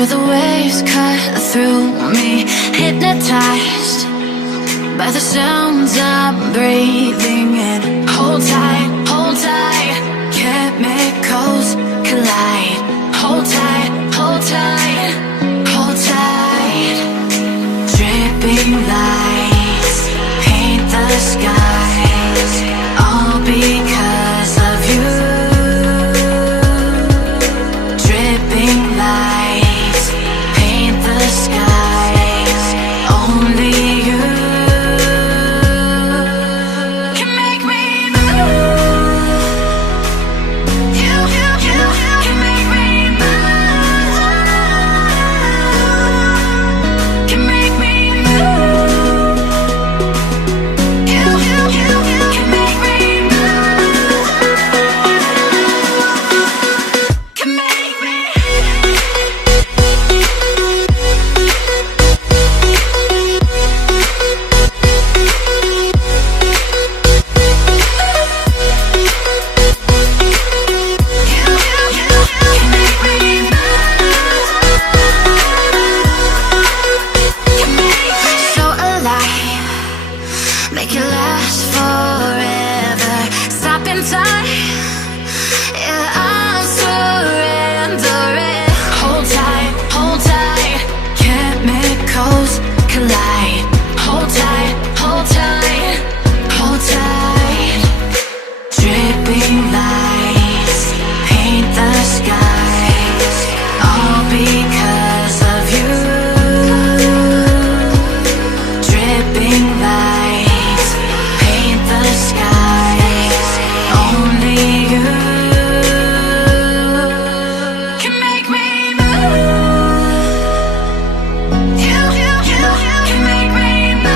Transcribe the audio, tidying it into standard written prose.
Feel the waves cut through me, hypnotized by the sounds I'm breathing in. Hold tight, hold tight, chemicals collide. Hold tight, hold tight, hold tight. Dripping lights paint the skies, all because of you. Dripping lights paint the skies, only you can make me move. You can make me move. Can make me move. You can make me move. Can make me. So alive, make it last forever. Stop in time, yeah, I'm surrendering. Hold tight, chemicals collide. Hold tight, hold tight, hold tight. Dripping lights paint the skies, all because of you. Dripping